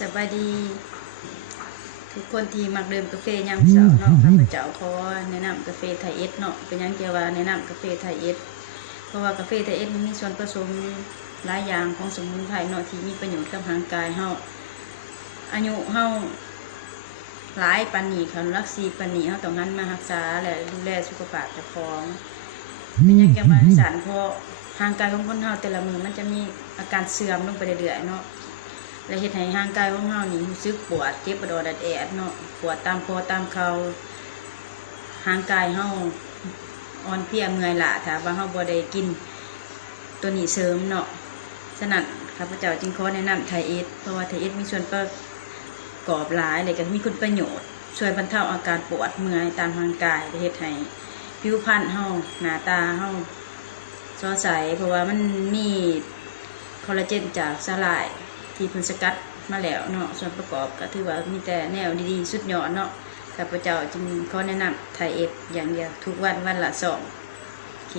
สบายดี ทุกคนที่มักดื่มกาแฟยามเช้าเนาะข้าพเจ้าขอแนะนำกาแฟไทยเอสเนาะเป็นหยังเกี่ยวว่าแนะนำกาแฟไทยเอสเพราะว่ากาแฟไทยเอสมันมีส่วนผสมหลายอย่างของสมุนไพรเนาะที่มีประโยชน์กับร่างกายเฮาอายุเฮาหลายปานนี้ค่ะรักสีปานนี้เฮาต้องหันมารักษาและดูแลสุขภาพเจ้าของเป็นหยังเกี่ยวกับสารเพราะร่างกายของคนเฮาแต่ละมือมันจะมีอาการเสื่อมลงไปเรื่อยๆเนาะ และเฮ็ดให้ร่างกายของเฮานี่รู้สึกปวดเจ็บปวดอดัดแอดเนาะปวดตามคอตามเขาร่างกายเฮาอ่อนเพลียเมื่อยล้าถ้าว่าเฮาบ่ได้กินตัวนี้เสริมเนาะฉะนั้นข้าพเจ้าจึงขอแนะนำไทเอสเพราะว่าไทเอสมีส่วนประกอบหลายเลยก็มีคุณประโยชน์ ช่วยบรรเทาอาการปวดเมื่อยตามร่างกายละเฮ็ดให้ผิวพรรณเฮาหน้าตาเฮาสดใสเพราะว่ามันมีคอลลาเจนจากสาหร่าย ที่เพิ่นสกัดมาแล้วเนาะส่วนประกอบก็ถือว่ามีแต่แนวดีๆ สุดยอดเนาะข้าพเจ้าจึงขอแนะนำไทยเอฟอย่างเดียวทุกวันวันละสองโอเค